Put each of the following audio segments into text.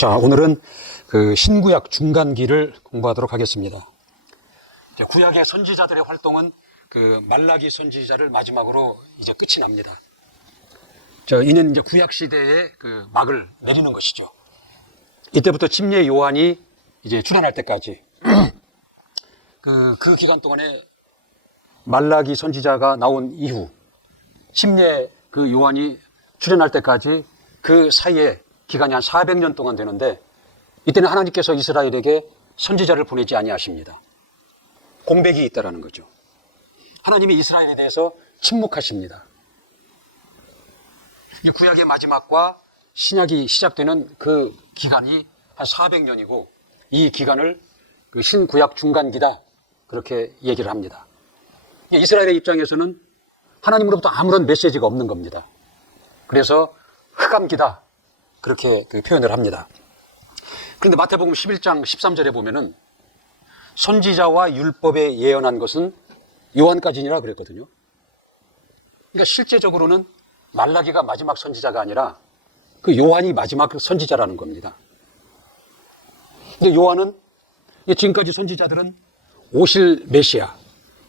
자, 오늘은 그 신구약 중간기를 공부하도록 하겠습니다. 구약의 선지자들의 활동은 그 말라기 선지자를 마지막으로 이제 끝이 납니다. 이는 이제 구약 시대의 그 막을 내리는 것이죠. 이때부터 침례 요한이 이제 출현할 때까지 그 기간 동안에 말라기 선지자가 나온 이후 침례 그 요한이 출현할 때까지 그 사이에 기간이 한 400년 동안 되는데, 이때는 하나님께서 이스라엘에게 선지자를 보내지 아니하십니다. 공백이 있다라는 거죠. 하나님이 이스라엘에 대해서 침묵하십니다. 구약의 마지막과 신약이 시작되는 그 기간이 한 400년이고, 이 기간을 그 신구약 중간기다, 그렇게 얘기를 합니다. 이스라엘의 입장에서는 하나님으로부터 아무런 메시지가 없는 겁니다. 그래서 흑암기다, 그렇게 그 표현을 합니다. 그런데 마태복음 11장 13절에 보면은 선지자와 율법에 예언한 것은 요한까지니라 그랬거든요. 그러니까 실제적으로는 말라기가 마지막 선지자가 아니라 그 요한이 마지막 선지자라는 겁니다. 근데 요한은 지금까지 선지자들은 오실 메시아,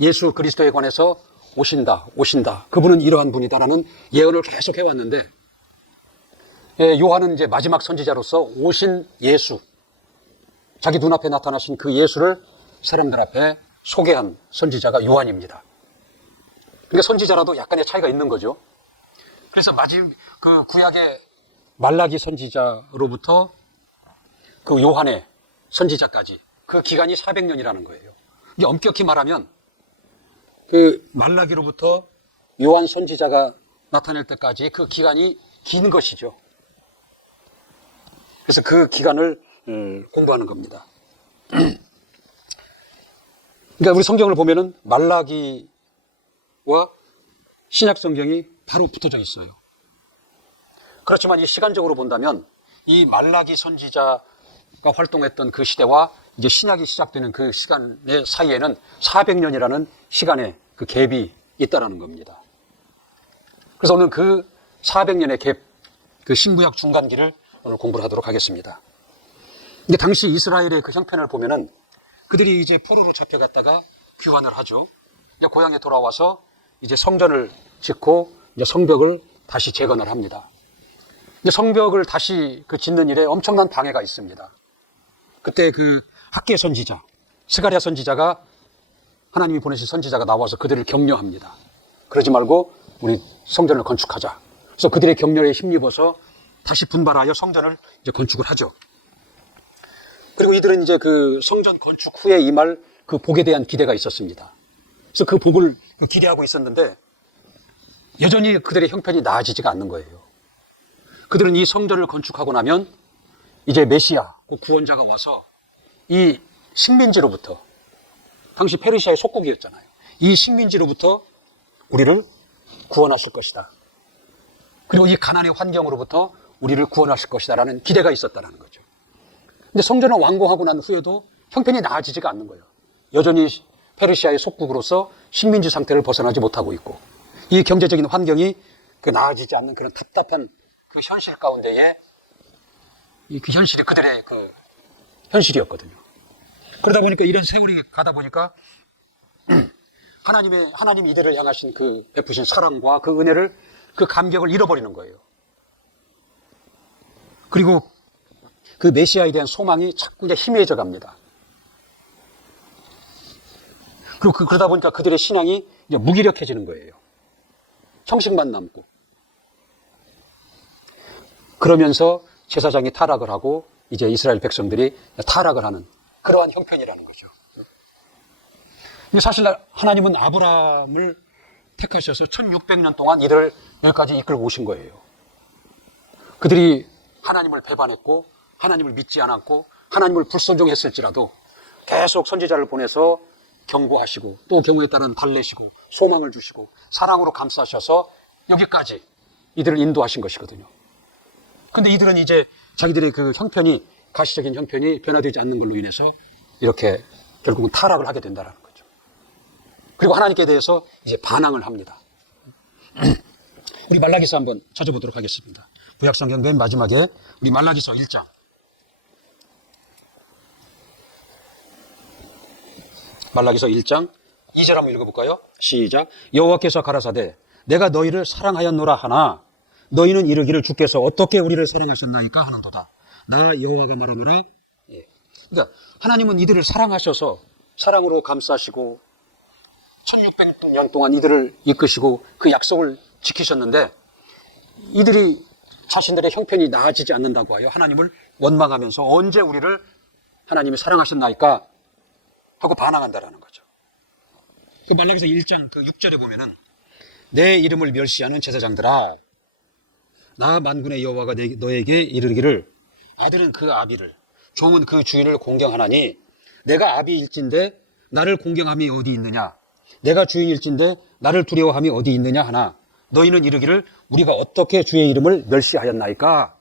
예수 그리스도에 관해서 오신다, 그분은 이러한 분이다라는 예언을 계속 해왔는데, 요한은 이제 마지막 선지자로서 오신 예수, 자기 눈앞에 나타나신 그 예수를 사람들 앞에 소개한 선지자가 요한입니다. 그러니까 선지자라도 약간의 차이가 있는 거죠. 그래서 그 구약의 말라기 선지자로부터 그 요한의 선지자까지 그 기간이 400년이라는 거예요. 이게 엄격히 말하면 그 말라기로부터 요한 선지자가 나타날 때까지 그 기간이 긴 것이죠. 그래서 그 기간을 공부하는 겁니다. 그러니까 우리 성경을 보면은 말라기와 신약 성경이 바로 붙어져 있어요. 그렇지만 이 시간적으로 본다면 이 말라기 선지자가 활동했던 그 시대와 이제 신약이 시작되는 그 시간의 사이에는 400년이라는 시간의 그 갭이 있다라는 겁니다. 그래서 오늘 그 400년의 갭, 그 신구약 중간기를 오늘 공부를 하도록 하겠습니다. 근데 당시 이스라엘의 그 형편을 보면은 그들이 이제 포로로 잡혀갔다가 귀환을 하죠. 이제 고향에 돌아와서 이제 성전을 짓고 이제 성벽을 다시 재건을 합니다. 이제 성벽을 다시 그 짓는 일에 엄청난 방해가 있습니다. 그때 그 학개 선지자, 스가랴 선지자가 하나님이 보내신 선지자가 나와서 그들을 격려합니다. 그러지 말고 우리 성전을 건축하자. 그래서 그들의 격려에 힘입어서 다시 분발하여 성전을 이제 건축을 하죠. 그리고 이들은 이제 그 성전 건축 후에 임할 그 복에 대한 기대가 있었습니다. 그래서 그 복을 기대하고 있었는데 여전히 그들의 형편이 나아지지가 않는 거예요. 그들은 이 성전을 건축하고 나면 이제 메시아, 그 구원자가 와서 이 식민지로부터, 당시 페르시아의 속국이었잖아요. 이 식민지로부터 우리를 구원하실 것이다. 그리고 이 가난의 환경으로부터 우리를 구원하실 것이다라는 기대가 있었다는 거죠. 근데 성전을 완공하고 난 후에도 형편이 나아지지가 않는 거예요. 여전히 페르시아의 속국으로서 식민지 상태를 벗어나지 못하고 있고, 이 경제적인 환경이 그 나아지지 않는 그런 답답한 그 현실 가운데에 그 현실이 그들의 그 현실이었거든요. 그러다 보니까 이런 세월이 가다 보니까 하나님이 이들을 향하신 그 베푸신 사랑과 그 은혜를, 그 감격을 잃어버리는 거예요. 그리고 그 메시아에 대한 소망이 자꾸 이제 희미해져 갑니다. 그리고 그러다 보니까 그들의 신앙이 이제 무기력해지는 거예요. 형식만 남고. 그러면서 제사장이 타락을 하고 이제 이스라엘 백성들이 타락을 하는 그러한 형편이라는 거죠. 근데 사실 하나님은 아브라함을 택하셔서 1600년 동안 이들을 여기까지 이끌고 오신 거예요. 그들이 하나님을 배반했고 하나님을 믿지 않았고 하나님을 불순종했을지라도 계속 선지자를 보내서 경고하시고 또 경우에 따른 달래시고 소망을 주시고 사랑으로 감싸셔서 여기까지 이들을 인도하신 것이거든요. 근데 이들은 이제 자기들의 그 형편이, 가시적인 형편이 변화되지 않는 걸로 인해서 이렇게 결국은 타락을 하게 된다는 거죠. 그리고 하나님께 대해서 이제 반항을 합니다. 우리 말라기서 한번 찾아보도록 하겠습니다. 구약성경 맨 마지막에 우리 말라기서 1장 말라기서 1장 2절 한번 읽어볼까요? 시작. 여호와께서 가라사대 내가 너희를 사랑하였노라 하나 너희는 이르기를 주께서 어떻게 우리를 사랑하셨나이까 하는도다. 나 여호와가 말하노라. 예. 그러니까 하나님은 이들을 사랑하셔서 사랑으로 감싸시고 1600년 동안 이들을 이끄시고 그 약속을 지키셨는데 이들이 자신들의 형편이 나아지지 않는다고 하여 하나님을 원망하면서 언제 우리를 하나님이 사랑하셨나이까 하고 반항한다라는 거죠. 그 말라기서 1장 그 6절에 보면은 내 이름을 멸시하는 제사장들아 나 만군의 여호와가 너에게 이르기를 아들은 그 아비를 종은 그 주인을 공경하나니 내가 아비일진데 나를 공경함이 어디 있느냐 내가 주인일진데 나를 두려워함이 어디 있느냐 하나 너희는 이르기를 우리가 어떻게 주의 이름을 멸시하였나이까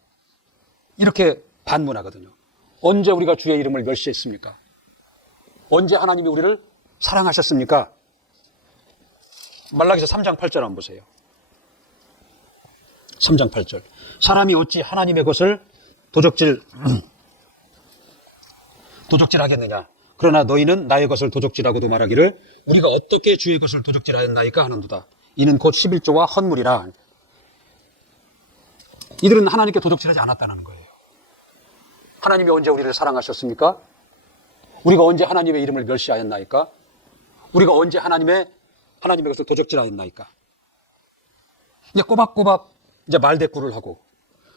이렇게 반문하거든요. 언제 우리가 주의 이름을 멸시했습니까? 언제 하나님이 우리를 사랑하셨습니까? 말라기서 3장 8절 한번 보세요. 3장 8절 사람이 어찌 하나님의 것을 도적질하겠느냐 그러나 너희는 나의 것을 도적질하고도 말하기를 우리가 어떻게 주의 것을 도적질하였나이까 하는도다. 이는 곧 11조와 헌물이라. 이들은 하나님께 도적질하지 않았다는 거예요. 하나님이 언제 우리를 사랑하셨습니까? 우리가 언제 하나님의 이름을 멸시하였나이까? 우리가 언제 하나님의 것을 도적질하였나이까? 이제 꼬박꼬박 이제 말대꾸를 하고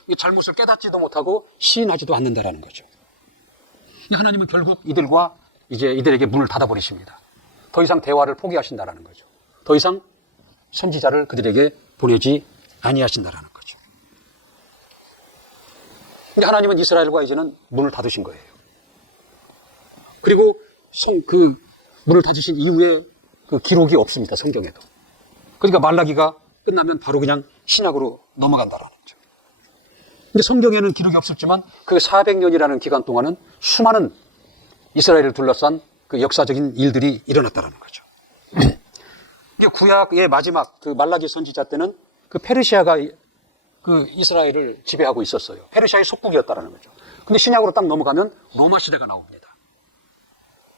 이 잘못을 깨닫지도 못하고 시인하지도 않는다라는 거죠. 하나님은 결국 이들에게 문을 닫아버리십니다. 더 이상 대화를 포기하신다라는 거죠. 더 이상 선지자를 그들에게 보내지 아니하신다라는 거죠. 근데 하나님은 이스라엘과 이제는 문을 닫으신 거예요. 그리고 그 문을 닫으신 이후에 그 기록이 없습니다. 성경에도. 그러니까 말라기가 끝나면 바로 그냥 신약으로 넘어간다라는 거죠. 근데 성경에는 기록이 없었지만 그 400년이라는 기간 동안은 수많은 이스라엘을 둘러싼 그 역사적인 일들이 일어났다라는 거죠. 구약의 마지막 그 말라기 선지자 때는 그 페르시아가 그 이스라엘을 지배하고 있었어요. 페르시아의 속국이었다라는 거죠. 근데 신약으로 딱 넘어가면 로마 시대가 나옵니다.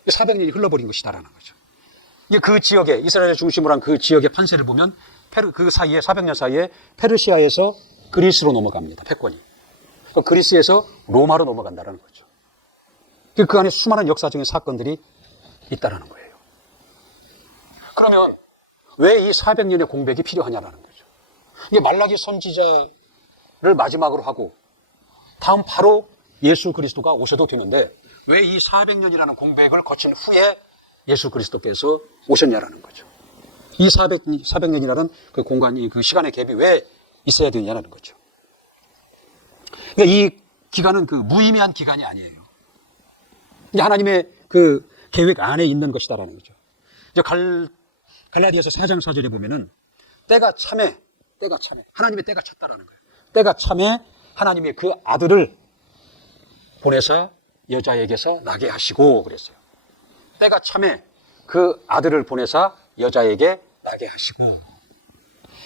400년이 흘러버린 것이다라는 거죠. 그 지역에 이스라엘을 중심으로 한 그 지역의 판세를 보면 그 사이에 400년 사이에 페르시아에서 그리스로 넘어갑니다. 패권이. 그리스에서 로마로 넘어간다는 거죠. 그 안에 수많은 역사적인 사건들이 있다는 거예요. 그러면 왜 이 400년의 공백이 필요하냐는 거죠. 이게 말라기 선지자를 마지막으로 하고 다음 바로 예수 그리스도가 오셔도 되는데 왜 이 400년이라는 공백을 거친 후에 예수 그리스도께서 오셨냐라는 거죠. 이 400년이라는 그 공간이 그 시간의 갭이 왜 있어야 되냐라는 거죠. 그러니까 이 기간은 그 무의미한 기간이 아니에요. 하나님의 그 계획 안에 있는 것이다라는 거죠. 이제 갈라디아서 4장 4절에 보면은 때가 참에 하나님의 때가 찼다라는 거예요. 때가 참에 하나님의 그 아들을 보내사 여자에게서 나게 하시고 그랬어요. 때가 참에 그 아들을 보내사 여자에게 나게 하시고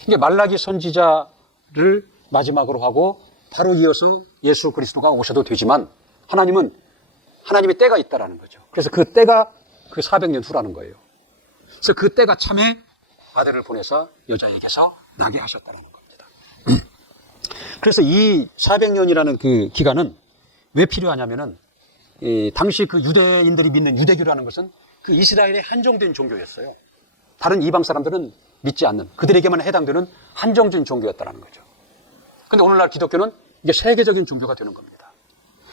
이게 말라기 선지자를 마지막으로 하고 바로 이어서 예수 그리스도가 오셔도 되지만 하나님의 때가 있다라는 거죠. 그래서 그 때가 그 400년 후라는 거예요. 그래서 그 때가 참에 아들을 보내서 여자에게서 나게 하셨다는 겁니다. 그래서 이 400년이라는 그 기간은 왜 필요하냐면은 당시 그 유대인들이 믿는 유대교라는 것은 그 이스라엘에 한정된 종교였어요. 다른 이방 사람들은 믿지 않는 그들에게만 해당되는 한정된 종교였다는 거죠. 근데 오늘날 기독교는 이게 세계적인 종교가 되는 겁니다.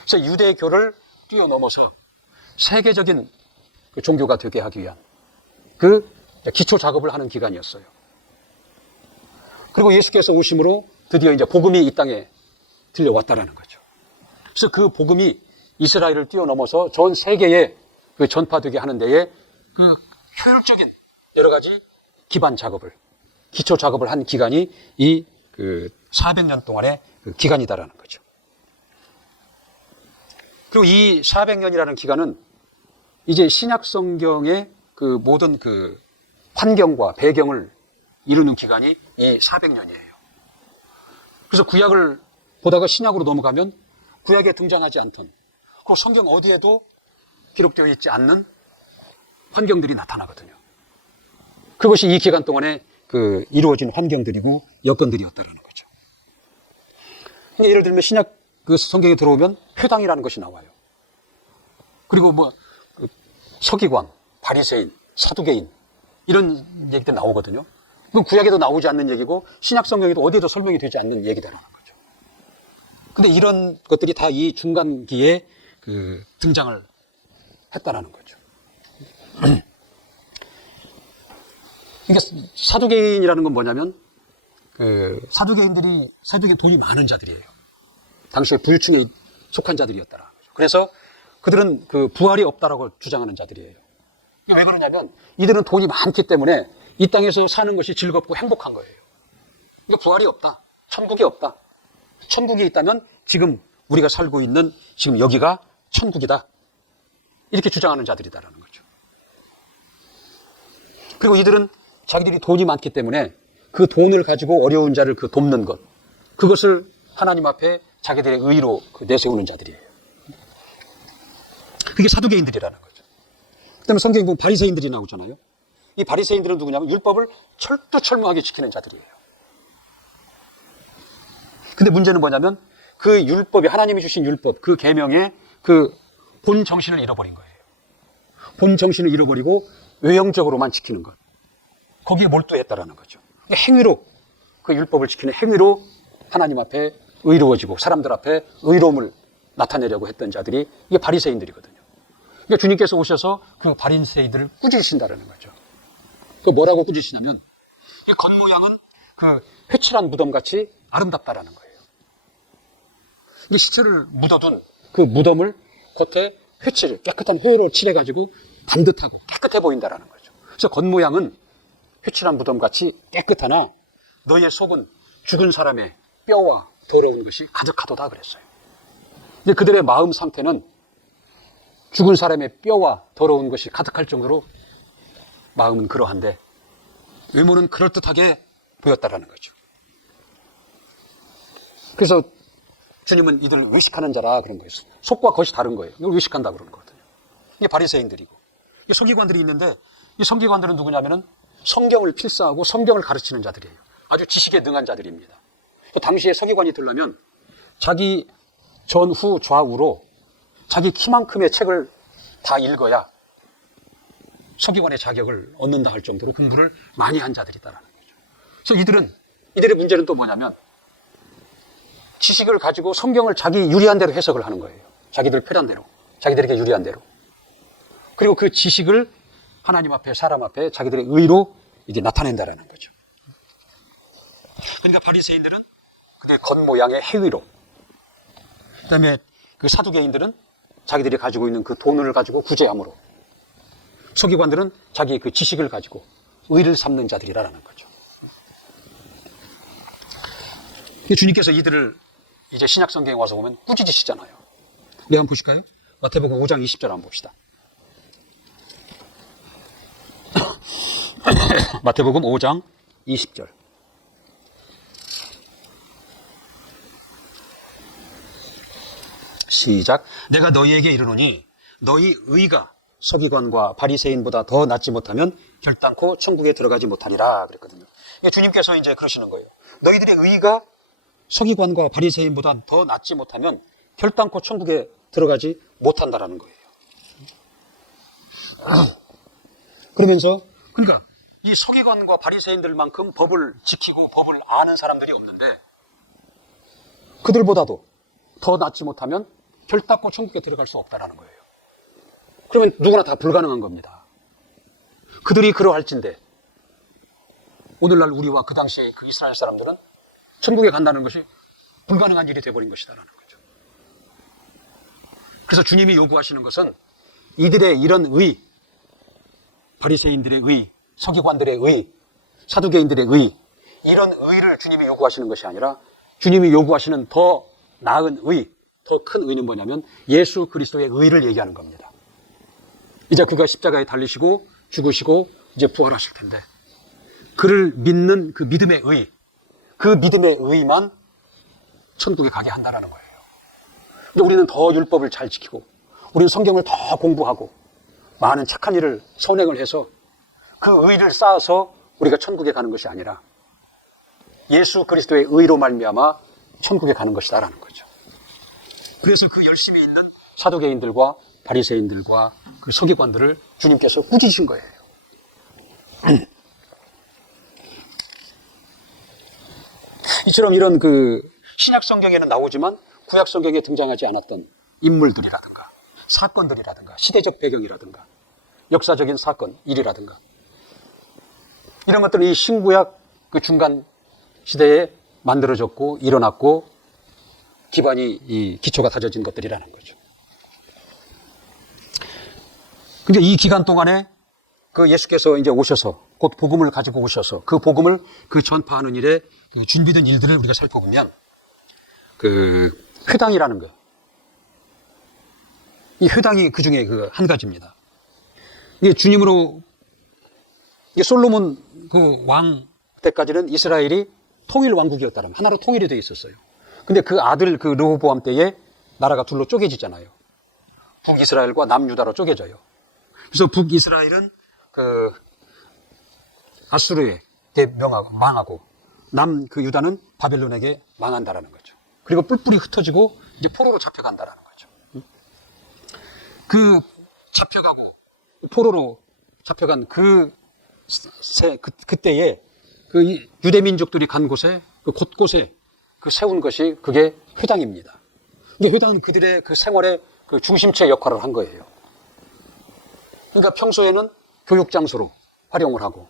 그래서 유대교를 뛰어넘어서 세계적인 그 종교가 되게 하기 위한 그 기초 작업을 하는 기간이었어요. 그리고 예수께서 오심으로 드디어 이제 복음이 이 땅에 들려왔다라는 거죠. 그래서 그 복음이 이스라엘을 뛰어넘어서 전 세계에 그 전파되게 하는 데에 그 효율적인 여러 가지 기반 작업을, 기초 작업을 한 기간이 이 그 400년 동안의 그 기간이다라는 거죠. 그리고 이 400년이라는 기간은 이제 신약 성경의 그 모든 그 환경과 배경을 이루는 기간이 이 400년이에요. 그래서 구약을 보다가 신약으로 넘어가면 구약에 등장하지 않던 그 성경 어디에도 기록되어 있지 않는 환경들이 나타나거든요. 그것이 이 기간 동안에 이루어진 환경들이고 여건들이었다는 거죠. 예를 들면 신약 성경에 들어오면 회당이라는 것이 나와요. 그리고 서기관, 바리새인, 사두개인 이런 얘기들 나오거든요. 그건 구약에도 나오지 않는 얘기고 신약 성경에도 어디에도 설명이 되지 않는 얘기다라는 거죠. 근데 이런 것들이 다 이 중간기에 등장을 했다라는 거죠. 그러니까 사두개인이라는 건 뭐냐면 사두개인 돈이 많은 자들이에요. 당시에 부유층에 속한 자들이었다라는 거죠. 그래서 그들은 부활이 없다라고 주장하는 자들이에요. 왜 그러냐면 이들은 돈이 많기 때문에 이 땅에서 사는 것이 즐겁고 행복한 거예요. 그러니까 부활이 없다. 천국이 없다. 천국이 있다면 지금 우리가 살고 있는 지금 여기가 천국이다. 이렇게 주장하는 자들이다라는 거죠. 그리고 이들은 자기들이 돈이 많기 때문에 그 돈을 가지고 어려운 자를 돕는 것, 그것을 하나님 앞에 자기들의 의로 내세우는 자들이에요. 그게 사두개인들이라는 거죠. 그다음에 성경에 보면 바리새인들이 나오잖아요. 이 바리새인들은 누구냐면 율법을 철두철무하게 지키는 자들이에요. 근데 문제는 뭐냐면 그 율법이 하나님이 주신 율법, 그 계명의 본 정신을 잃어버린 거예요. 본 정신을 잃어버리고 외형적으로만 지키는 것. 거기에 몰두했다라는 거죠. 행위로 그 율법을 지키는 행위로 하나님 앞에 의로워지고 사람들 앞에 의로움을 나타내려고 했던 자들이 이게 바리새인들이거든요. 그러니까 주님께서 오셔서 그 바리새인들을 꾸짖으신다라는 거죠. 그 뭐라고 꾸짖으시냐면 이 겉모양은 회칠한 무덤같이 아름답다라는 거예요. 이 시체를 묻어둔 그 무덤을 겉에 깨끗한 회로 칠해가지고 반듯하고 깨끗해 보인다라는 거죠. 그래서 겉모양은 회칠한 무덤같이 깨끗하나 너희의 속은 죽은 사람의 뼈와 더러운 것이 가득하도다 그랬어요. 근데 그들의 마음 상태는 죽은 사람의 뼈와 더러운 것이 가득할 정도로 마음은 그러한데 외모는 그럴듯하게 보였다라는 거죠. 그래서 주님은 이들을 의식하는 자라 그런 거예요. 속과 겉이 다른 거예요. 이걸 의식한다 그러는 거거든요. 이게 바리새인들이고 이게 서기관들이 있는데 이 서기관들은 누구냐면은 성경을 필사하고 성경을 가르치는 자들이에요. 아주 지식에 능한 자들입니다. 당시에 서기관이 되려면 자기 전후 좌우로 자기 키만큼의 책을 다 읽어야 서기관의 자격을 얻는다 할 정도로 공부를 많이 한 자들이다라는 거죠. 그래서 이들의 문제는 또 뭐냐면 지식을 가지고 성경을 자기 유리한 대로 해석을 하는 거예요. 자기들 편한 대로, 자기들에게 유리한 대로. 그리고 그 지식을 하나님 앞에, 사람 앞에 자기들의 의로 이제 나타낸다라는 거죠. 그러니까 바리새인들은 그들의 겉모양의 행위로, 그다음에 그 사두개인들은 자기들이 가지고 있는 그 돈을 가지고 구제함으로, 서기관들은 자기의 그 지식을 가지고 의를 삼는 자들이라는 거죠. 주님께서 이들을 이제 신약 성경에 와서 보면 꾸짖으시잖아요. 네, 한번 보실까요? 마태복음 5장 20절 한번 봅시다. 마태복음 5장 20절. 시작. 내가 너희에게 이르노니 너희 의가 서기관과 바리새인보다 더 낫지 못하면 결단코 천국에 들어가지 못하리라 그랬거든요. 주님께서 이제 그러시는 거예요. 너희들의 의가 서기관과 바리새인보다 더 낫지 못하면 결단코 천국에 들어가지 못한다라는 거예요. 그러면서 그러니까 이 서기관과 바리새인들만큼 법을 지키고 법을 아는 사람들이 없는데 그들보다도 더 낫지 못하면 결단코 천국에 들어갈 수 없다라는 거예요. 그러면 누구나 다 불가능한 겁니다. 그들이 그러할진데 오늘날 우리와 그 당시에 그 이스라엘 사람들은 천국에 간다는 것이 불가능한 일이 되어버린 것이다라는 거죠. 그래서 주님이 요구하시는 것은 이들의 이런 의, 바리새인들의 의, 서기관들의 의, 사두개인들의 의, 이런 의를 주님이 요구하시는 것이 아니라 주님이 요구하시는 더 나은 의, 더 큰 의는 뭐냐면 예수 그리스도의 의를 얘기하는 겁니다. 이제 그가 십자가에 달리시고 죽으시고 이제 부활하실 텐데 그를 믿는 그 믿음의 의, 그 믿음의 의만 천국에 가게 한다는 거예요. 근데 우리는 더 율법을 잘 지키고 우리는 성경을 더 공부하고 많은 착한 일을 선행을 해서 그 의를 쌓아서 우리가 천국에 가는 것이 아니라 예수 그리스도의 의로 말미암아 천국에 가는 것이다라는 거죠. 그래서 그 열심히 있는 사두개인들과 바리새인들과 그 서기관들을 주님께서 꾸짖으신 거예요. 이처럼 이런 그 신약 성경에는 나오지만 구약 성경에 등장하지 않았던 인물들이라든가 사건들이라든가 시대적 배경이라든가 역사적인 사건, 일이라든가 이런 것들은 이 신구약 그 중간 시대에 만들어졌고 일어났고 기반이 이 기초가 다져진 것들이라는 거죠. 근데 이 기간 동안에 그 예수께서 이제 오셔서 곧 복음을 가지고 오셔서 그 복음을 그 전파하는 일에 그 준비된 일들을 우리가 살펴보면 그 회당이라는 거, 이 회당이 그 중에 그 한 가지입니다. 이게 주님으로 이게 솔로몬 그 왕 때까지는 이스라엘이 통일 왕국이었다면 하나로 통일이 되어 있었어요. 근데 그 아들 그 르호보암 때에 나라가 둘로 쪼개지잖아요. 북이스라엘과 남유다로 쪼개져요. 그래서 북이스라엘은 그 아수르에게 망하고 남 그 유다는 바벨론에게 망한다라는 거죠. 그리고 뿔뿔이 흩어지고 이제 포로로 잡혀간다라는 거죠. 그 잡혀가고 포로로 잡혀간 그때에 그 유대 민족들이 간 곳에 그 곳곳에 그 세운 것이 그게 회당입니다. 근데 회당은 그들의 그 생활의 그 중심체 역할을 한 거예요. 그러니까 평소에는 교육 장소로 활용을 하고,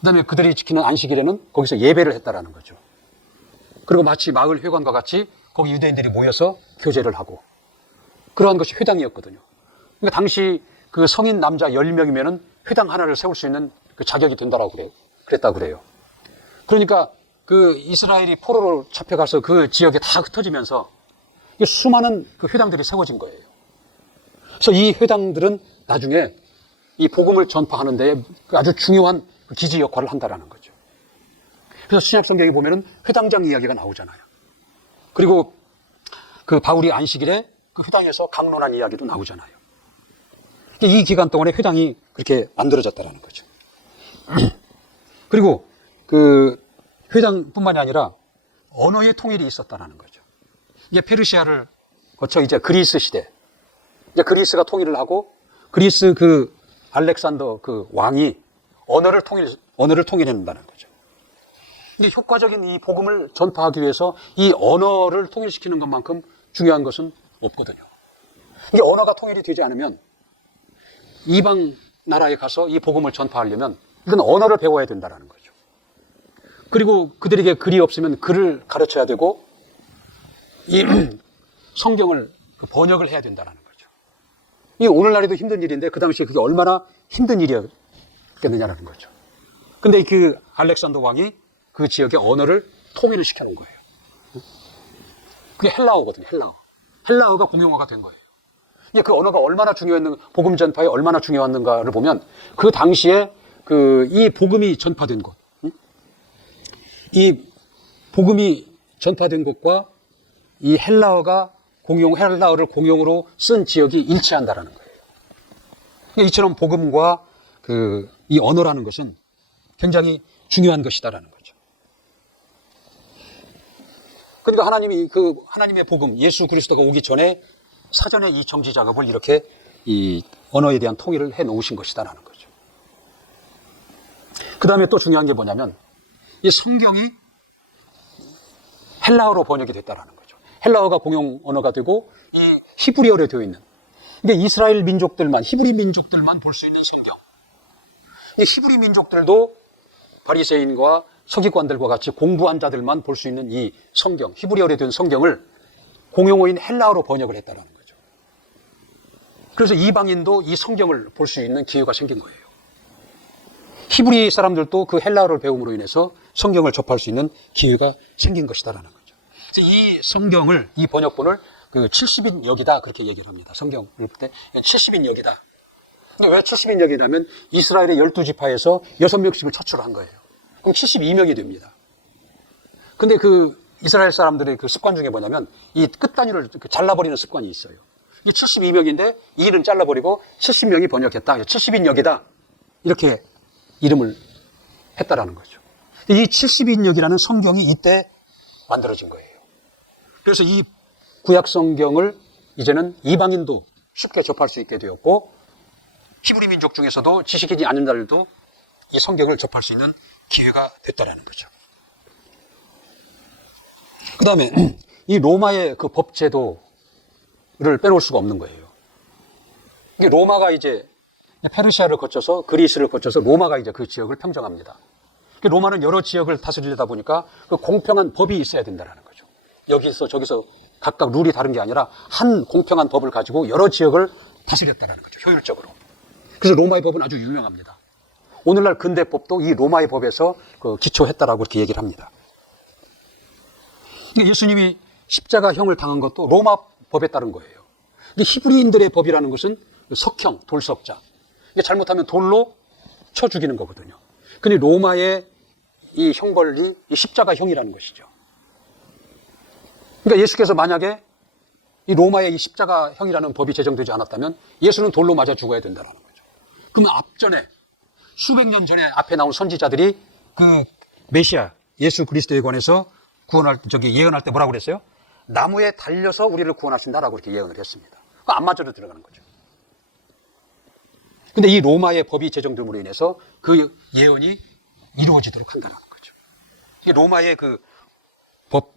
그다음에 그들이 지키는 안식일에는 거기서 예배를 했다라는 거죠. 그리고 마치 마을 회관과 같이 거기 유대인들이 모여서 교제를 하고, 그러한 것이 회당이었거든요. 그러니까 당시 그 성인 남자 10명이면은 회당 하나를 세울 수 있는 그 자격이 된다라고 그랬다고 그래요. 그러니까 그 이스라엘이 포로로 잡혀가서 그 지역에 다 흩어지면서 수많은 그 회당들이 세워진 거예요. 그래서 이 회당들은 나중에 이 복음을 전파하는 데 아주 중요한 기지 역할을 한다라는 거죠. 그래서 신약 성경에 보면은 회당장 이야기가 나오잖아요. 그리고 그 바울이 안식일에 그 회당에서 강론한 이야기도 나오잖아요. 이 기간 동안에 회당이 그렇게 만들어졌다라는 거죠. 그리고 그 회당뿐만이 아니라 언어의 통일이 있었다라는 거죠. 이게 페르시아를 거쳐 이제 그리스 시대, 이제 그리스가 통일을 하고 그리스 그 알렉산더 그 왕이 언어를 통일한다는 거죠. 이게 효과적인 이 복음을 전파하기 위해서 이 언어를 통일시키는 것만큼 중요한 것은 없거든요. 이게 언어가 통일이 되지 않으면 이방 나라에 가서 이 복음을 전파하려면 일단 언어를 배워야 된다는 거죠. 그리고 그들에게 글이 없으면 글을 가르쳐야 되고 이 성경을 번역을 해야 된다는 거죠. 이게 오늘날에도 힘든 일인데 그 당시에 그게 얼마나 힘든 일이었겠느냐는 거죠. 근데 그 알렉산더 왕이 그 지역의 언어를 통일을 시켜놓은 거예요. 그게 헬라어거든요. 헬라어가 공용어가 된 거예요. 그 언어가 얼마나 중요했는가, 복음 전파에 얼마나 중요했는가를 보면 그 당시에 이 복음이 전파된 곳, 이 복음이 전파된 곳과 이 헬라어를 공용으로 쓴 지역이 일치한다라는 거예요. 이처럼 복음과 이 언어라는 것은 굉장히 중요한 것이다라는 거죠. 그러니까 하나님의 복음, 예수 그리스도가 오기 전에 사전에 이 정지 작업을 이렇게 이 언어에 대한 통일을 해 놓으신 것이다라는 거죠. 그 다음에 또 중요한 게 뭐냐면 이 성경이 헬라어로 번역이 됐다라는 거죠. 헬라어가 공용 언어가 되고 이 히브리어로 되어 있는. 근데 이스라엘 민족들만, 히브리 민족들만 볼 수 있는 성경. 이 히브리 민족들도 바리새인과 서기관들과 같이 공부한 자들만 볼 수 있는 이 성경, 히브리어로 된 성경을 공용어인 헬라어로 번역을 했다라는 거죠. 그래서 이방인도 이 성경을 볼 수 있는 기회가 생긴 거예요. 히브리 사람들도 그 헬라어를 배움으로 인해서 성경을 접할 수 있는 기회가 생긴 것이다라는 거죠. 그래서 이 성경을, 이 번역본을 70인 역이다 그렇게 얘기를 합니다. 성경을 볼 때 70인 역이다. 근데 왜 70인 역이냐면 이스라엘의 12지파에서 6명씩을 차출한 거예요. 그럼 72명이 됩니다. 근데 이스라엘 사람들의 습관 중에 뭐냐면 이 끝단위를 잘라버리는 습관이 있어요. 이 72명인데 이는 잘라버리고 70명이 번역했다. 70인역이다. 이렇게 이름을 했다라는 거죠. 이 70인역이라는 성경이 이때 만들어진 거예요. 그래서 이 구약 성경을 이제는 이방인도 쉽게 접할 수 있게 되었고, 히브리 민족 중에서도 지식인이 아닌 자들도 이 성경을 접할 수 있는 기회가 됐다라는 거죠. 그 다음에 이 로마의 그 법제도를 빼놓을 수가 없는 거예요. 이게 로마가 이제 페르시아를 거쳐서 그리스를 거쳐서 로마가 이제 그 지역을 평정합니다. 로마는 여러 지역을 다스리려다 보니까 그 공평한 법이 있어야 된다는 거죠. 여기서 저기서 각각 룰이 다른 게 아니라 한 공평한 법을 가지고 여러 지역을 다스렸다는 거죠. 효율적으로. 그래서 로마의 법은 아주 유명합니다. 오늘날 근대법도 이 로마의 법에서 그 기초했다라고 이렇게 얘기를 합니다. 예수님이 십자가형을 당한 것도 로마 법에 따른 거예요. 히브리인들의 법이라는 것은 석형, 돌석자. 잘못하면 돌로 쳐 죽이는 거거든요. 근데 로마의 이 형벌이 이 십자가형이라는 것이죠. 그러니까 예수께서 만약에 이 로마의 이 십자가형이라는 법이 제정되지 않았다면 예수는 돌로 맞아 죽어야 된다는 거죠. 그러면 앞전에 수백 년 전에 앞에 나온 선지자들이 그 메시아 예수 그리스도에 관해서 예언할 때 뭐라고 그랬어요? 나무에 달려서 우리를 구원하신다라고 이렇게 예언을 했습니다. 그거 안 맞아도 들어가는 거죠. 근데 이 로마의 법이 제정됨으로 인해서 그 예언이 이루어지도록 한다는 거죠. 이 로마의 그 법이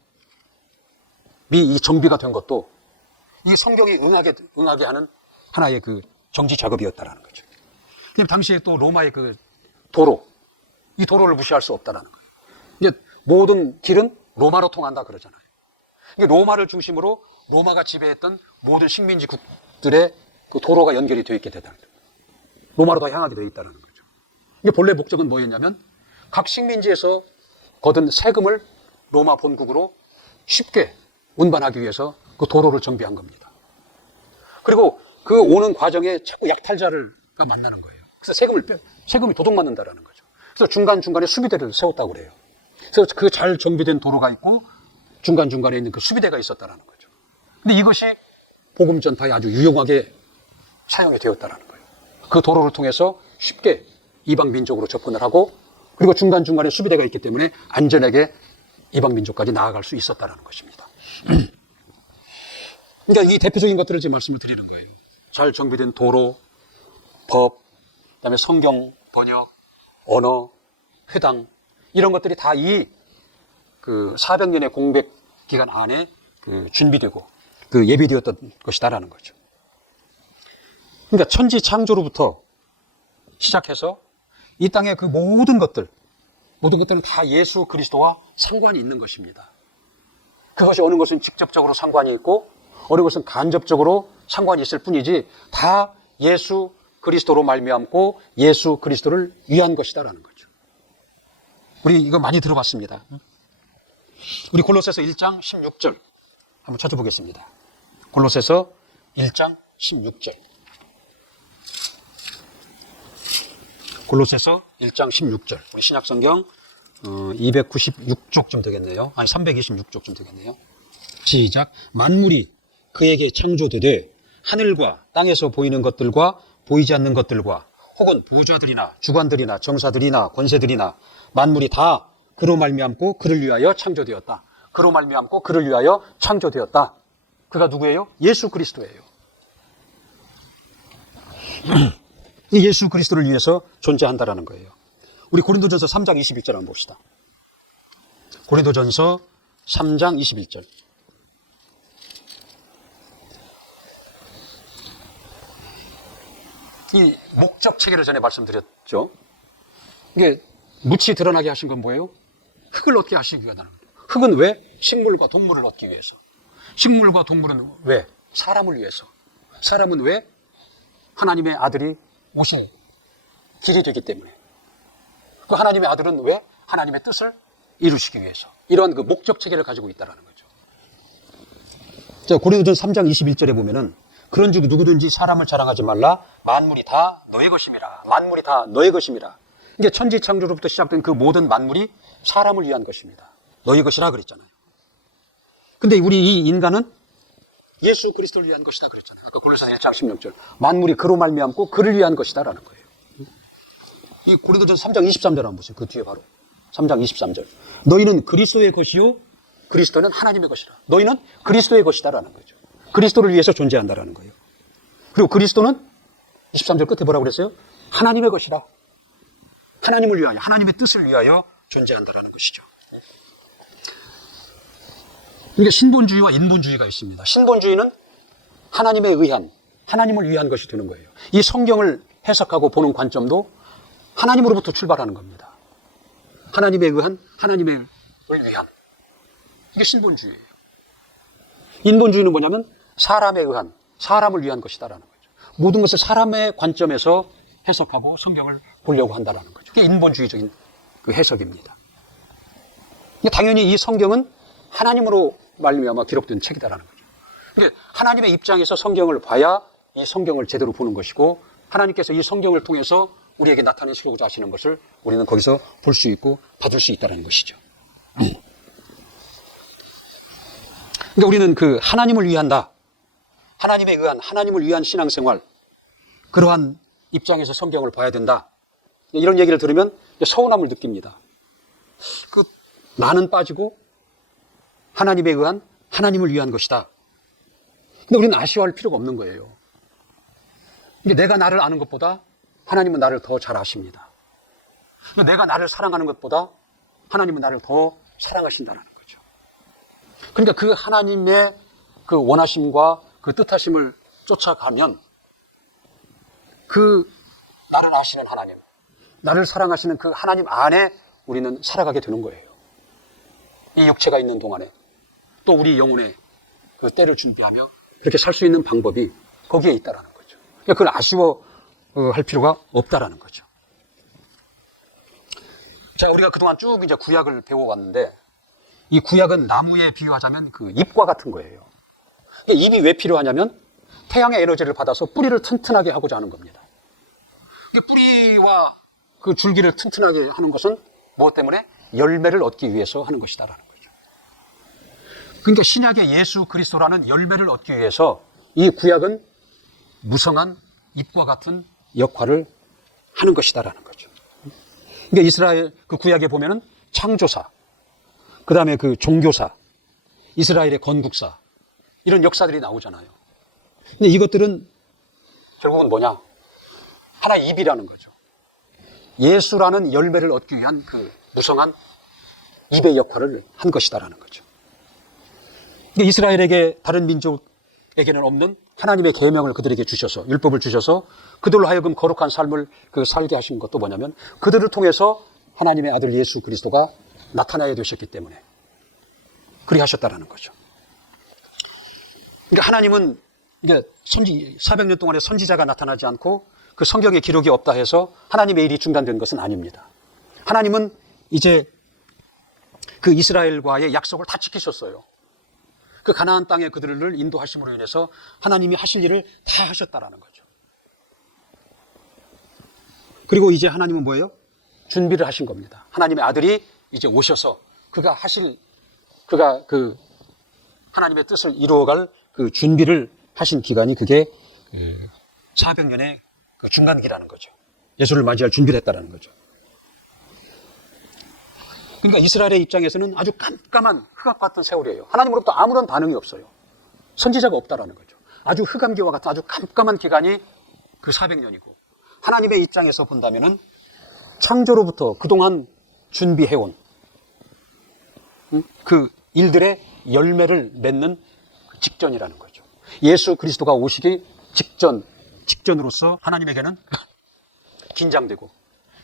이 정비가 된 것도 이 성경이 응하게 하는 하나의 그 정지 작업이었다라는 거죠. 근데 당시에 또 로마의 그 이 도로를 무시할 수 없다라는 거예요. 이제 모든 길은 로마로 통한다 그러잖아요. 이게 로마를 중심으로 로마가 지배했던 모든 식민지국들의 그 도로가 연결이 되어 있게 되다는 거예요. 로마로 다 향하게 되어 있다는 거죠. 이게 본래 목적은 뭐였냐면 각 식민지에서 거둔 세금을 로마 본국으로 쉽게 운반하기 위해서 그 도로를 정비한 겁니다. 그리고 그 오는 과정에 자꾸 약탈자를 만나는 거예요. 그래서 세금이 도둑맞는다라는 거죠. 그래서 중간중간에 수비대를 세웠다고 그래요. 그래서 그 잘 정비된 도로가 있고 중간중간에 있는 그 수비대가 있었다라는 거죠. 근데 이것이 복음 전파에 아주 유용하게 사용이 되었다라는 거예요. 그 도로를 통해서 쉽게 이방 민족으로 접근을 하고 그리고 중간중간에 수비대가 있기 때문에 안전하게 이방 민족까지 나아갈 수 있었다라는 것입니다. 그러니까 이 대표적인 것들을 지금 말씀을 드리는 거예요. 잘 정비된 도로, 법, 그다음에 성경 번역, 언어, 회당 이런 것들이 다 이 그 400년의 공백 기간 안에 그 준비되고 그 예비되었던 것이다라는 거죠. 그러니까 천지 창조로부터 시작해서 이 땅의 그 모든 것들은 다 예수 그리스도와 상관이 있는 것입니다. 그것이 어느 것은 직접적으로 상관이 있고 어느 것은 간접적으로 상관이 있을 뿐이지 다 예수 그리스도로 말미암고 예수 그리스도를 위한 것이다라는 거죠. 우리 이거 많이 들어봤습니다. 우리 골로새서 1장 16절 한번 찾아보겠습니다. 골로새서 1장 16절. 골로새서 1장 16절. 우리 신약성경 296쪽쯤 되겠네요. 아니 326쪽쯤 되겠네요. 시작. 만물이 그에게 창조되되 하늘과 땅에서 보이는 것들과 보이지 않는 것들과 혹은 보좌들이나 주관들이나 정사들이나 권세들이나 만물이 다 그로 말미암고 그를 위하여 창조되었다. 그로 말미암고 그를 위하여 창조되었다. 그가 누구예요? 예수 그리스도예요. 이 예수 그리스도를 위해서 존재한다라는 거예요. 우리 고린도전서 3장 21절 한번 봅시다. 고린도전서 3장 21절. 이 목적 체계를 전에 말씀드렸죠. 이게 묻히 드러나게 하신 건 뭐예요? 흙을 얻게 하시기 위하다는 거예요. 흙은 왜? 식물과 동물을 얻기 위해서. 식물과 동물은 왜? 사람을 위해서. 사람은 왜? 하나님의 아들이 오신 길이 되기 때문에. 그 하나님의 아들은 왜? 하나님의 뜻을 이루시기 위해서. 이러한 그 목적 체계를 가지고 있다는 거죠. 자, 고린도전서 3장 21절에 보면은 그런즉 누구든지 사람을 자랑하지 말라. 만물이 다 너의 것임이라. 만물이 다 너의 것임이라. 이게 천지 창조로부터 시작된 그 모든 만물이 사람을 위한 것입니다. 너희 것이라 그랬잖아요. 근데 우리 이 인간은 예수 그리스도를 위한 것이다 그랬잖아요. 아까 골로새서 1장 16절. 만물이 그로 말미암고 그를 위한 것이다라는 거예요. 이 고린도전서 3장 23절 한번 보세요. 그 뒤에 바로 3장 23절. 너희는 그리스도의 것이요 그리스도는 하나님의 것이라. 너희는 그리스도의 것이다라는 거죠. 그리스도를 위해서 존재한다라는 거예요. 그리고 그리스도는 23절 끝에 뭐라고 그랬어요? 하나님의 것이다. 하나님을 위하여, 하나님의 뜻을 위하여 존재한다라는 것이죠. 그러니까 신본주의와 인본주의가 있습니다. 신본주의는 하나님에 의한, 하나님을 위한 것이 되는 거예요. 이 성경을 해석하고 보는 관점도 하나님으로부터 출발하는 겁니다. 하나님에 의한, 하나님을 위한. 이게 신본주의예요. 인본주의는 뭐냐면 사람에 의한, 사람을 위한 것이다라는 거죠. 모든 것을 사람의 관점에서 해석하고 성경을 보려고 한다라는 거죠. 이게 인본주의적인 그 해석입니다. 당연히 이 성경은 하나님으로 말미암아 기록된 책이다라는 거죠. 근데 하나님의 입장에서 성경을 봐야 이 성경을 제대로 보는 것이고 하나님께서 이 성경을 통해서 우리에게 나타내시고자 하시는 것을 우리는 거기서 볼 수 있고 받을 수 있다는 것이죠. 그러니까 우리는 그 하나님을 위한다, 하나님에 의한, 하나님을 위한 신앙생활, 그러한 입장에서 성경을 봐야 된다. 이런 얘기를 들으면 서운함을 느낍니다. 나는 빠지고 하나님에 의한, 하나님을 위한 것이다. 근데 우리는 아쉬워할 필요가 없는 거예요. 내가 나를 아는 것보다 하나님은 나를 더 잘 아십니다. 내가 나를 사랑하는 것보다 하나님은 나를 더 사랑하신다는 거죠. 그러니까 그 하나님의 그 원하심과 그 뜻하심을 쫓아가면 그 나를 아시는 하나님, 나를 사랑하시는 그 하나님 안에 우리는 살아가게 되는 거예요. 이 육체가 있는 동안에 또 우리 영혼의 그 때를 준비하며 그렇게 살 수 있는 방법이 거기에 있다라는 거죠. 그러니까 그걸 아쉬워할 필요가 없다라는 거죠. 자, 우리가 그동안 쭉 이제 구약을 배워왔는데 이 구약은 나무에 비유하자면 그 잎과 같은 거예요. 그러니까 잎이 왜 필요하냐면 태양의 에너지를 받아서 뿌리를 튼튼하게 하고자 하는 겁니다. 뿌리와 그 줄기를 튼튼하게 하는 것은 무엇 때문에? 열매를 얻기 위해서 하는 것이다라는 거죠. 그러니까 신약의 예수 그리스도라는 열매를 얻기 위해서 이 구약은 무성한 잎과 같은 역할을 하는 것이다라는 거죠. 그러니까 이스라엘 그 구약에 보면은 창조사, 그 다음에 그 종교사, 이스라엘의 건국사, 이런 역사들이 나오잖아요. 근데 이것들은 결국은 뭐냐? 하나의 잎이라는 거죠. 예수라는 열매를 얻기 위한 그 무성한 잎의 역할을 한 것이다라는 거죠. 이스라엘에게 다른 민족에게는 없는 하나님의 계명을 그들에게 주셔서 율법을 주셔서 그들로 하여금 거룩한 삶을 살게 하신 것도 뭐냐면 그들을 통해서 하나님의 아들 예수 그리스도가 나타나야 되셨기 때문에 그리하셨다라는 거죠. 그러니까 하나님은 이게 400년 동안의 선지자가 나타나지 않고 그 성경에 기록이 없다 해서 하나님의 일이 중단된 것은 아닙니다. 하나님은 이제 그 이스라엘과의 약속을 다 지키셨어요. 그 가나안 땅에 그들을 인도하심으로 인해서 하나님이 하실 일을 다 하셨다라는 거죠. 그리고 이제 하나님은 뭐예요? 준비를 하신 겁니다. 하나님의 아들이 이제 오셔서 그가 그 하나님의 뜻을 이루어갈 그 준비를 하신 기간이 그게 400년의 그 중간기라는 거죠. 예수를 맞이할 준비를 했다라는 거죠. 그러니까 이스라엘의 입장에서는 아주 깜깜한 흑암 같은 세월이에요. 하나님으로부터 아무런 반응이 없어요. 선지자가 없다라는 거죠. 아주 흑암기와 같은 아주 깜깜한 기간이 그 400년이고 하나님의 입장에서 본다면은 창조로부터 그동안 준비해온 그 일들의 열매를 맺는 직전이라는 거죠. 예수 그리스도가 오시기 직전으로서 하나님에게는 긴장되고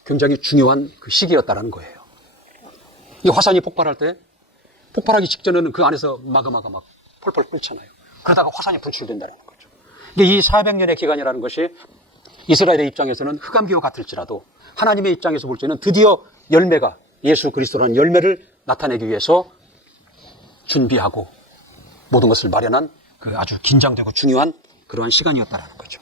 굉장히 중요한 그 시기였다라는 거예요. 이 화산이 폭발할 때 폭발하기 직전에는 그 안에서 마그마가 막 펄펄 끓잖아요. 그러다가 화산이 분출된다는 거죠. 근데 이 400년의 기간이라는 것이 이스라엘의 입장에서는 흑암기와 같을지라도 하나님의 입장에서 볼 때는 드디어 열매가 예수 그리스도라는 열매를 나타내기 위해서 준비하고 모든 것을 마련한 그 아주 긴장되고 중요한 그러한 시간이었다는 거죠.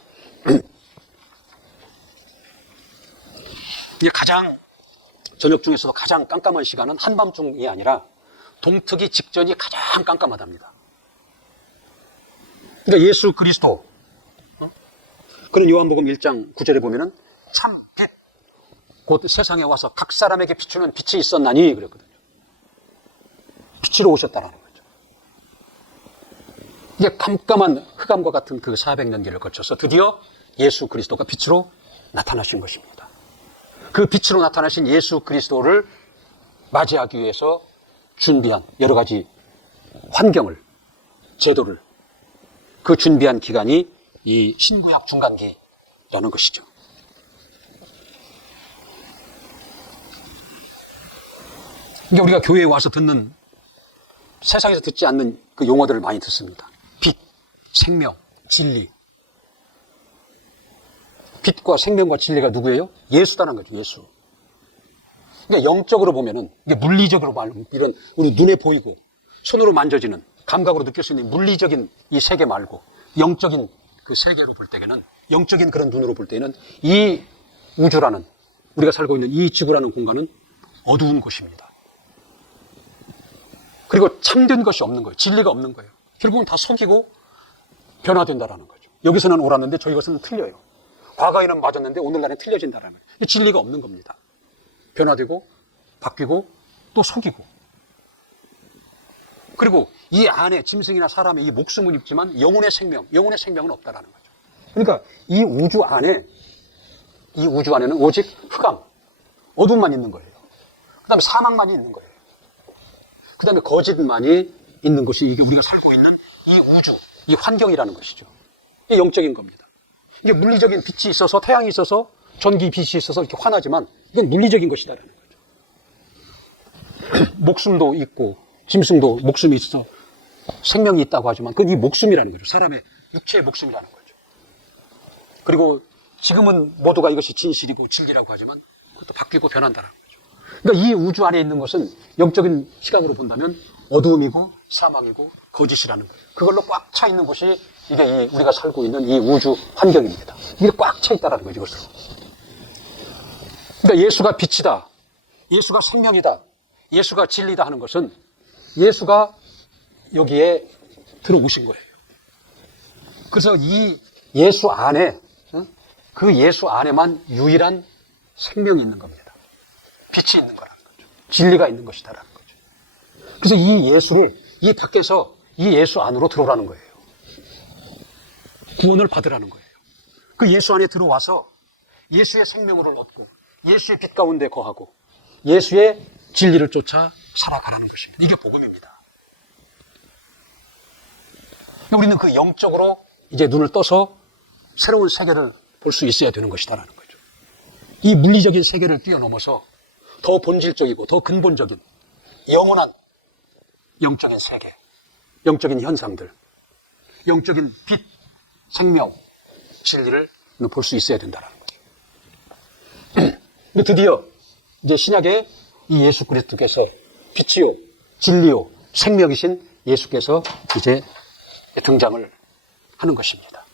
가장 저녁 중에서도 가장 깜깜한 시간은 한밤중이 아니라 동트기 직전이 가장 깜깜하답니다. 그러니까 예수 그리스도, 그는 요한복음 1장 9절에 보면은 참 빛, 곧 세상에 와서 각 사람에게 비추는 빛이 있었나니 그랬거든요. 빛으로 오셨다라는 거죠. 이게 깜깜한 흑암과 같은 그 400년기를 거쳐서 드디어 예수 그리스도가 빛으로 나타나신 것입니다. 그 빛으로 나타나신 예수 그리스도를 맞이하기 위해서 준비한 여러 가지 환경을, 제도를, 그 준비한 기간이 이 신구약 중간기라는 것이죠. 이제 우리가 교회에 와서 듣는, 세상에서 듣지 않는 그 용어들을 많이 듣습니다. 빛, 생명, 진리. 빛과 생명과 진리가 누구예요? 예수다는 거죠, 예수. 그러니까 영적으로 보면은, 이게 물리적으로 말고, 이런 우리 눈에 보이고, 손으로 만져지는, 감각으로 느낄 수 있는 물리적인 이 세계 말고, 영적인 그 세계로 볼 때에는, 영적인 그런 눈으로 볼 때에는 이 우주라는, 우리가 살고 있는 이 지구라는 공간은 어두운 곳입니다. 그리고 참된 것이 없는 거예요. 진리가 없는 거예요. 결국은 다 속이고 변화된다라는 거죠. 여기서는 옳았는데 저희 것은 틀려요. 과거에는 맞았는데 오늘날은 틀려진다라는 거예요. 진리가 없는 겁니다. 변화되고 바뀌고 또 속이고. 그리고 이 안에 짐승이나 사람의 이 목숨은 있지만 영혼의 생명은 없다라는 거죠. 그러니까 이 우주 안에는 오직 흑암, 어둠만 있는 거예요. 그 다음에 사망만이 있는 거예요. 그 다음에 거짓만이 있는 것이 이게 우리가 살고 있는 이 우주, 이 환경이라는 것이죠. 이게 영적인 겁니다. 이게 물리적인 빛이 있어서, 태양이 있어서, 전기 빛이 있어서 이렇게 환하지만 이건 물리적인 것이다라는 거죠. 목숨도 있고, 짐승도 목숨이 있어 생명이 있다고 하지만 그건 이 목숨이라는 거죠. 사람의 육체의 목숨이라는 거죠. 그리고 지금은 모두가 이것이 진실이고 진리라고 하지만 그것도 바뀌고 변한다는 거죠. 그러니까 이 우주 안에 있는 것은 영적인 시각으로 본다면 어두움이고 사망이고 거짓이라는 거예요. 그걸로 꽉 차 있는 것이 이게 우리가 살고 있는 이 우주 환경입니다. 이게 꽉 차 있다는 거죠, 이것으로. 그러니까 예수가 빛이다, 예수가 생명이다, 예수가 진리다 하는 것은 예수가 여기에 들어오신 거예요. 그래서 이 예수 안에, 그 예수 안에만 유일한 생명이 있는 겁니다. 빛이 있는 거라는 거죠. 진리가 있는 것이다라는 거죠. 그래서 이 예수를, 이 밖에서 이 예수 안으로 들어오라는 거예요. 구원을 받으라는 거예요. 그 예수 안에 들어와서 예수의 생명을 얻고 예수의 빛 가운데 거하고 예수의 진리를 쫓아 살아가라는 것입니다. 이게 복음입니다. 우리는 그 영적으로 이제 눈을 떠서 새로운 세계를 볼 수 있어야 되는 것이다라는 거죠. 이 물리적인 세계를 뛰어넘어서 더 본질적이고 더 근본적인 영원한 영적인 세계, 영적인 현상들, 영적인 빛, 생명, 진리를 볼 수 있어야 된다는 거죠. 근데 드디어 이제 신약에 이 예수 그리스도께서 빛이요, 진리요, 생명이신 예수께서 이제 등장을 하는 것입니다.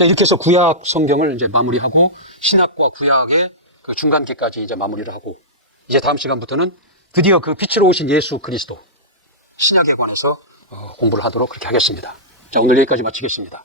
이렇게 해서 구약 성경을 이제 마무리하고 신약과 구약의 그 중간기까지 이제 마무리를 하고 이제 다음 시간부터는 드디어 그 빛으로 오신 예수 그리스도 신약에 관해서 공부를 하도록 그렇게 하겠습니다. 자, 오늘 여기까지 마치겠습니다.